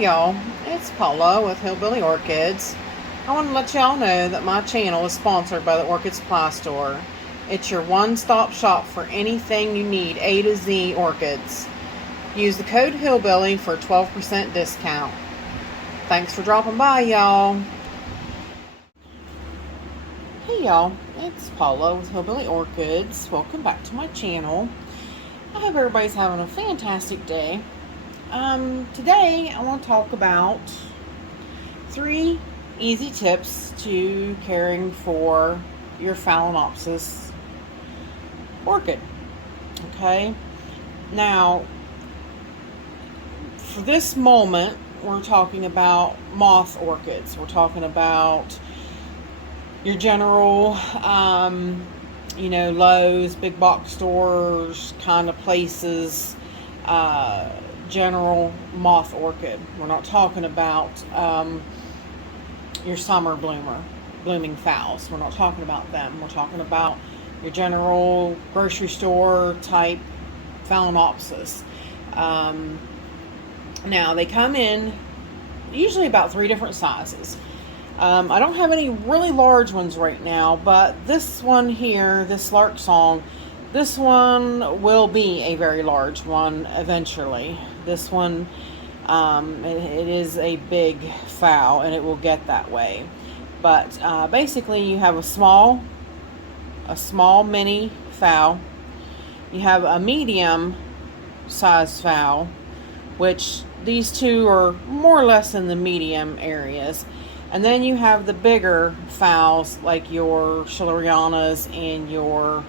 Y'all, it's Paula with Hillbilly Orchids. I want to let y'all know that my channel is sponsored by the Orchid Supply Store. It's your one-stop shop for anything you need A to Z orchids. Use the code Hillbilly for a 12% discount. Thanks for dropping by, y'all. Hey y'all, it's Paula with Hillbilly Orchids. Welcome back to my channel. I hope everybody's having a fantastic day. Today I want to talk about 3 easy tips to caring for your Phalaenopsis orchid. Okay, now for this moment we're talking about moth orchids. We're talking about your general Lowe's, big box stores kind of places, general moth orchid. We're not talking about your summer blooming phals. We're not talking about them. We're talking about your general grocery store type Phalaenopsis. Now they come in usually about 3 different sizes. I don't have any really large ones right now, but this one here, this lark song, this one will be a very large one eventually. This one, it is a big phal, and it will get that way. But basically, you have a small mini phal. You have a medium size phal, which these two are more or less in the medium areas. And then you have the bigger phals, like your Schillerianas and your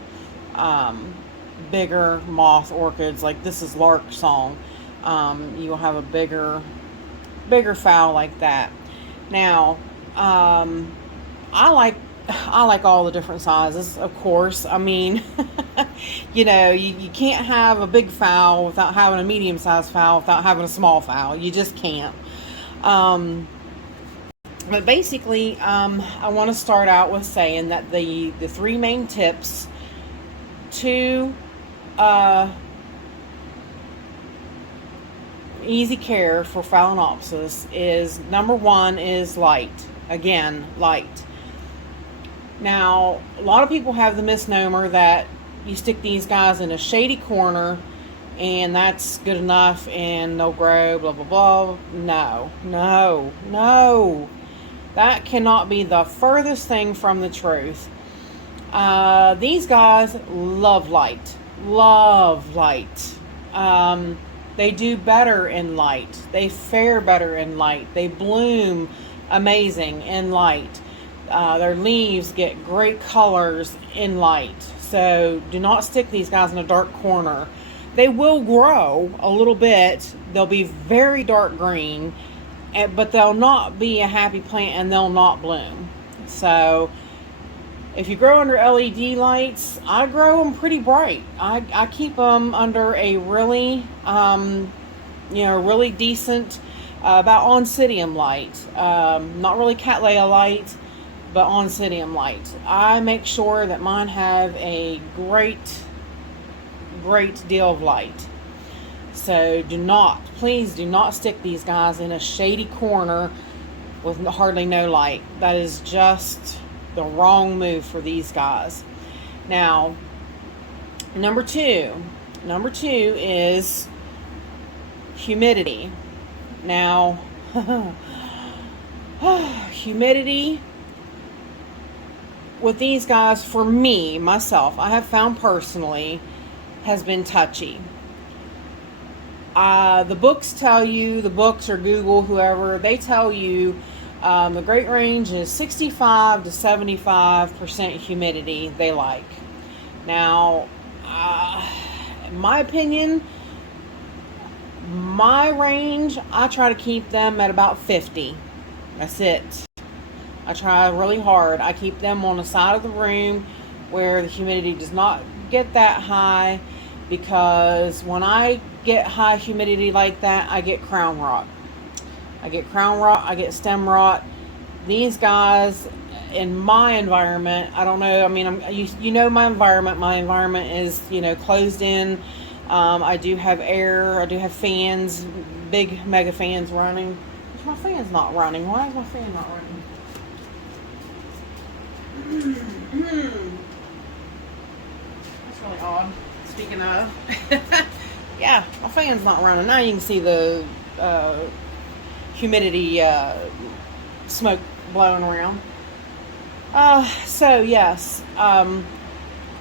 bigger moth orchids, like this is lark song. You'll have a bigger phal like that. Now, I like all the different sizes, of course. I mean, you can't have a big phal without having a medium sized phal, without having a small phal. You just can't. But basically, I want to start out with saying that the 3 main tips to easy care for Phalaenopsis is, number 1 is light. Again, light. Now, a lot of people have the misnomer that you stick these guys in a shady corner and that's good enough and they'll grow, blah, blah, blah. No. That cannot be the furthest thing from the truth. These guys love light. They do better in light. They fare better in light. They bloom amazing in light. Their leaves get great colors in light. So do not stick these guys in a dark corner. They will grow a little bit. They'll be very dark green, but they'll not be a happy plant and they'll not bloom. So if you grow under LED lights, I grow them pretty bright. I keep them under a really, really decent, about oncidium light. Not really Cattleya light, but oncidium light. I make sure that mine have a great deal of light. So please do not stick these guys in a shady corner with hardly no light. That is just the wrong move for these guys. Now, number two is humidity. Now, humidity with these guys, for me, myself, I have found personally, has been touchy. The books tell you, the books or Google, whoever, they tell you the great range is 65 to 75% humidity they like. Now, in my opinion, my range, I try to keep them at about 50. That's it. I try really hard. I keep them on the side of the room where the humidity does not get that high, because when I get high humidity like that, I get crown rot. I get stem rot. These guys, in my environment, I don't know, I mean, you know my environment. My environment is, closed in. I do have air. I do have fans, big mega fans running. My fan's not running. Why is my fan not running? That's really odd. Speaking of, yeah, my fan's not running. Now you can see the humidity smoke blowing around. So yes,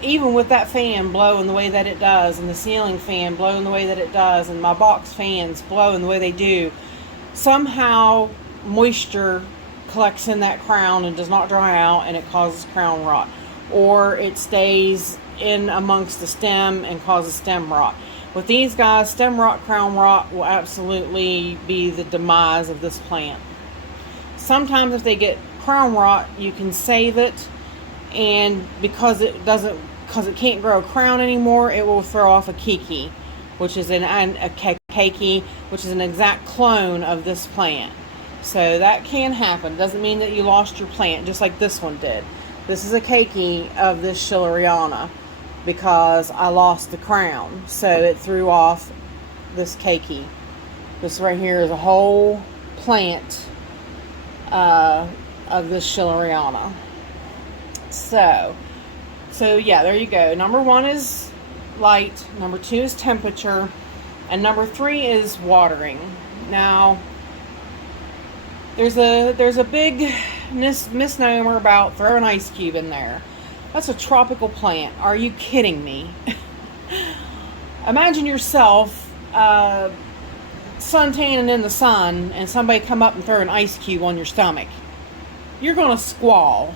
even with that fan blowing the way that it does, and the ceiling fan blowing the way that it does, and my box fans blowing the way they do, somehow moisture collects in that crown and does not dry out, and it causes crown rot, or it stays in amongst the stem and causes stem rot. With these guys, stem rot, crown rot will absolutely be the demise of this plant. Sometimes if they get crown rot, you can save it, and because it can't grow a crown anymore, it will throw off a keiki, which is a keiki, which is an exact clone of this plant. So that can happen. Doesn't mean that you lost your plant, just like this one did. This is a keiki of this Schilleriana, because I lost the crown, so it threw off this keiki. This right here is a whole plant of this Schilleriana. So yeah, there you go. Number 1 is light, number 2 is temperature, and number 3 is watering. Now, there's a big misnomer about throwing ice cube in there. That's a tropical plant. Are you kidding me? Imagine yourself suntanning in the sun, and somebody come up and throw an ice cube on your stomach. You're gonna squall.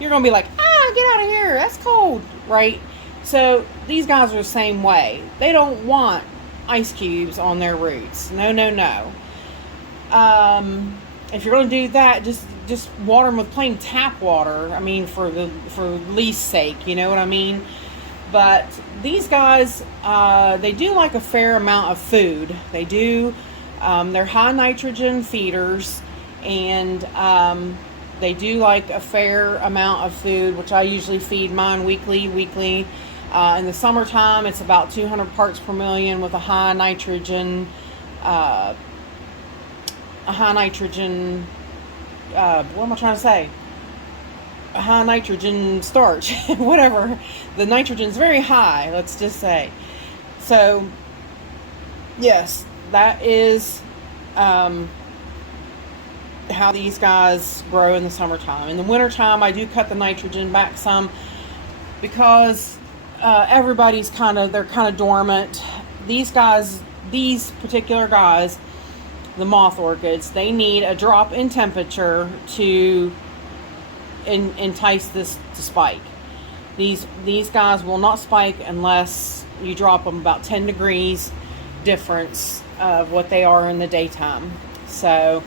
You're gonna be like, get out of here, that's cold, right? So these guys are the same way. They don't want ice cubes on their roots. No. If you're gonna do that, just water them with plain tap water. I mean, for least sake, you know what I mean? But these guys, they do like a fair amount of food. They do. They're high nitrogen feeders, and they do like a fair amount of food, which I usually feed mine weekly. In the summertime, it's about 200 parts per million with a high nitrogen. What am I trying to say? A high nitrogen starch, whatever. The nitrogen's very high, let's just say. So, yes, that is how these guys grow in the summertime. In the wintertime, I do cut the nitrogen back some, because everybody's kind of dormant. These particular guys, the moth orchids, they need a drop in temperature to entice this to spike. These guys will not spike unless you drop them about 10 degrees difference of what they are in the daytime. So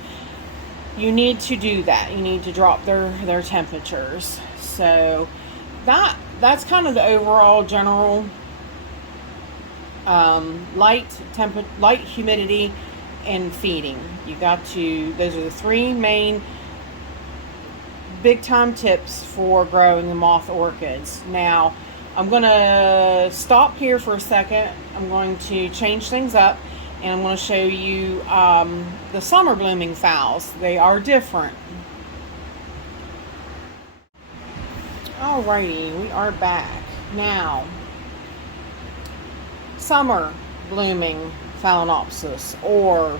you need to do that. You need to drop their temperatures. So that's kind of the overall general light, humidity, and feeding. Those are the 3 main big time tips for growing the moth orchids. Now, I'm going to stop here for a second. I'm going to change things up, and I'm going to show you the summer blooming phals. They are different. Alrighty, we are back. Now, summer blooming Phalaenopsis, or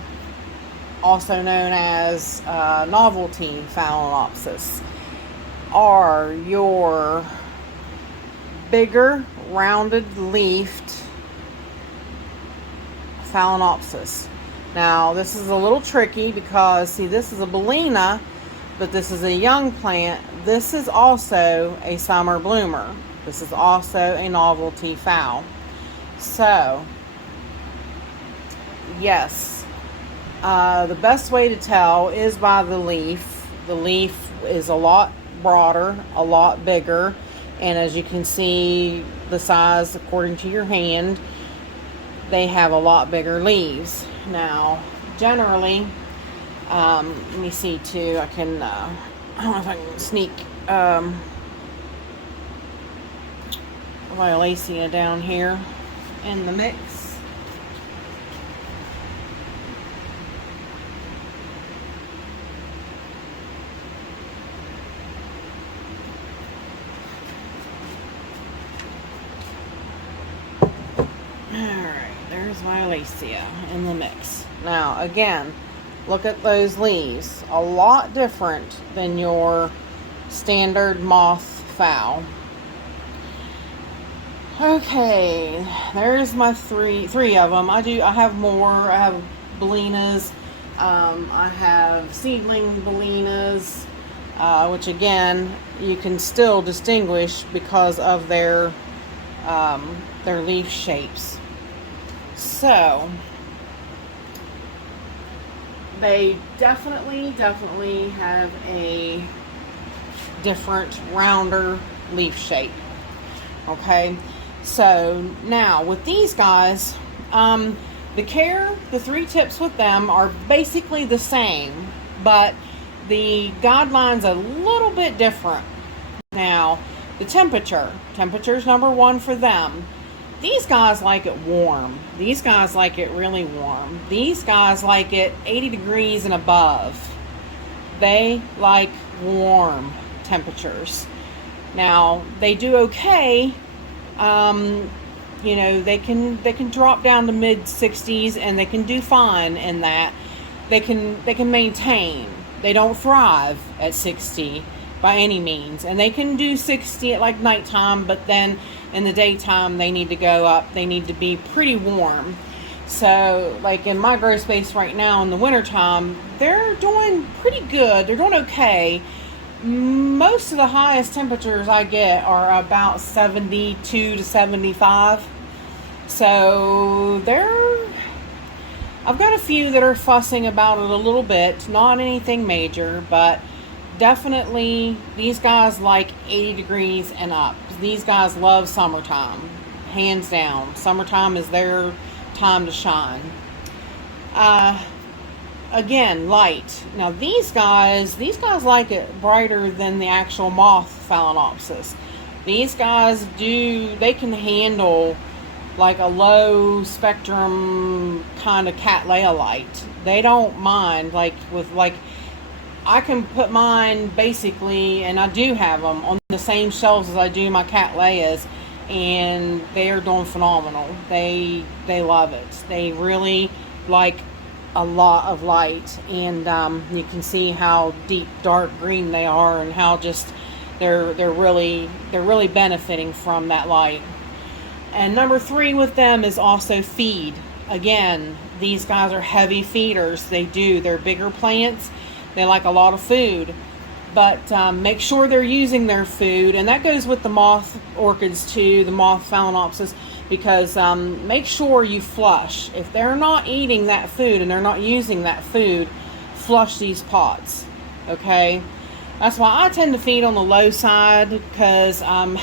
also known as Novelty Phalaenopsis, are your bigger, rounded leafed Phalaenopsis. Now, this is a little tricky because, see, this is a Bellina, but this is a young plant. This is also a summer bloomer. This is also a novelty fowl. So, yes, the best way to tell is by the leaf. The leaf is a lot broader, a lot bigger, and as you can see, the size according to your hand, they have a lot bigger leaves. Now, generally, let me see too. I don't know if I can sneak Violacea down here in the mix. Alright, there's Violacea in the mix. Now, again, look at those leaves. A lot different than your standard moth fowl. Okay, there's my three of them. I have more. I have Bellinas. I have seedling Bellinas, which again, you can still distinguish because of their leaf shapes. So, they definitely have a different, rounder leaf shape. Okay, so now with these guys, the 3 tips with them are basically the same, but the guidelines a little bit different. Now, the temperature's number 1 for them. These guys like it warm. These guys like it really warm. These guys like it 80 degrees and above. They like warm temperatures. Now, they do okay. You know, they can drop down to mid 60s and they can do fine in that. They can maintain. They don't thrive at 60 by any means, and they can do 60 at like nighttime, but then in the daytime they need to go up. They need to be pretty warm. So like in my grow space right now in the wintertime, they're doing pretty good. They're doing okay. Most of the highest temperatures I get are about 72 to 75. So I've got a few that are fussing about it a little bit. Not anything major, but definitely these guys like 80 degrees and up. These guys love summertime. Hands down. Summertime is their time to shine. Again, light. Now these guys like it brighter than the actual moth Phalaenopsis. These guys they can handle like a low spectrum kind of Cattleya light. They don't mind, I can put mine basically, and I do have them on the same shelves as I do my Cattleyas, and they are doing phenomenal. They love it. They really like a lot of light, and you can see how deep dark green they are, and how just they're really benefiting from that light. And number 3 with them is also feed. Again, these guys are heavy feeders. They're bigger plants. They like a lot of food, but make sure they're using their food, and that goes with the moth orchids too, the moth Phalaenopsis, because make sure you flush. If they're not eating that food and they're not using that food, flush these pots. Okay, that's why I tend to feed on the low side, because I'm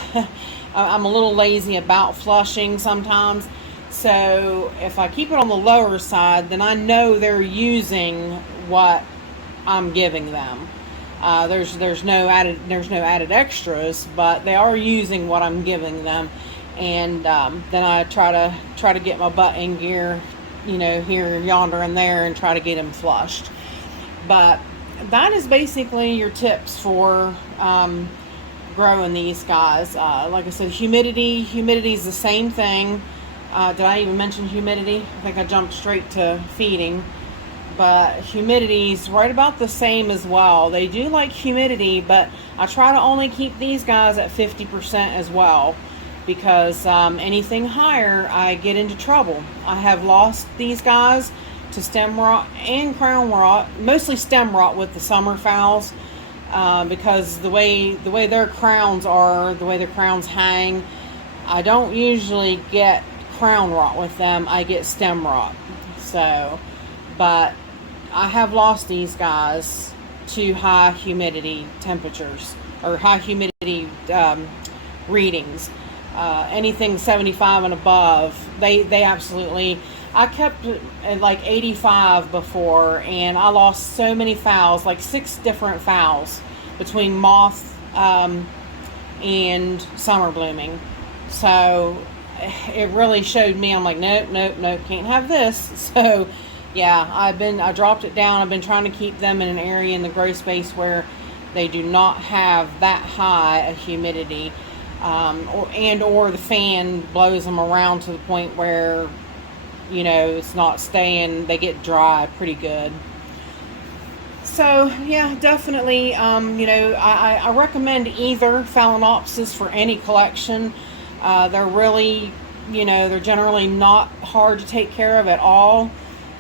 a little lazy about flushing sometimes. So if I keep it on the lower side, then I know they're using what I'm giving them. There's no added extras, but they are using what I'm giving them. And then I try to get my butt in gear, you know, here, yonder, and there, and try to get them flushed. But that is basically your tips for growing these guys. Like I said, humidity is the same thing. Did I even mention humidity? I think I jumped straight to feeding. But humidity's right about the same as well. They do like humidity, but I try to only keep these guys at 50% as well, because anything higher, I get into trouble. I have lost these guys to stem rot and crown rot, mostly stem rot with the summer fowls, because the way their crowns are, the way their crowns hang, I don't usually get crown rot with them. I get stem rot. So, but I have lost these guys to high humidity temperatures, or high humidity readings. Anything 75 and above, they absolutely. I kept at like 85 before, and I lost so many phals, like 6 different phals between moth and summer blooming. So it really showed me. I'm like, nope, can't have this. So yeah, I dropped it down. I've been trying to keep them in an area in the grow space where they do not have that high a humidity, or the fan blows them around to the point where, you know, it's not staying, they get dry pretty good. So yeah, definitely, you know, I recommend either Phalaenopsis for any collection. They're really, you know, they're generally not hard to take care of at all.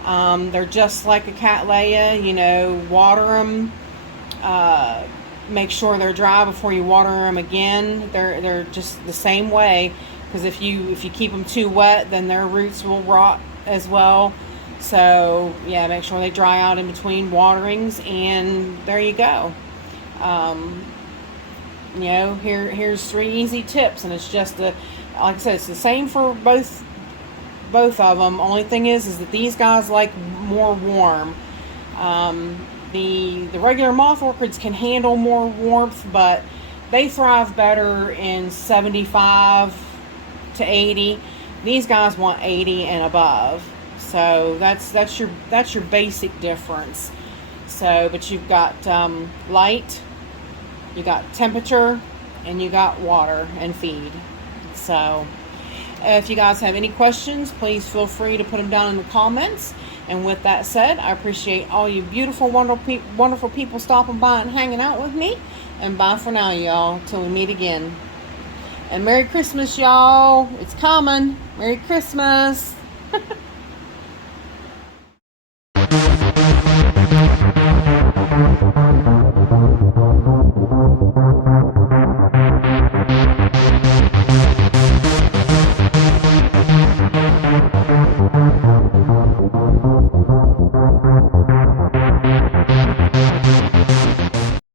They're just like a Cattleya, you know, water them, make sure they're dry before you water them again. They're just the same way, because if you keep them too wet, then their roots will rot as well. So yeah, make sure they dry out in between waterings, and there you go. You know, here's 3 easy tips, and it's just like I said, it's the same for both of them. Only thing is that these guys like more warm. The regular moth orchids can handle more warmth, but they thrive better in 75 to 80. These guys want 80 and above. So that's your basic difference. So, but you've got light, you got temperature, and you got water and feed. So if you guys have any questions, please feel free to put them down in the comments. And with that said, I appreciate all you beautiful, wonderful people stopping by and hanging out with me. And bye for now, y'all, till we meet again. And Merry Christmas, y'all. It's coming. Merry Christmas.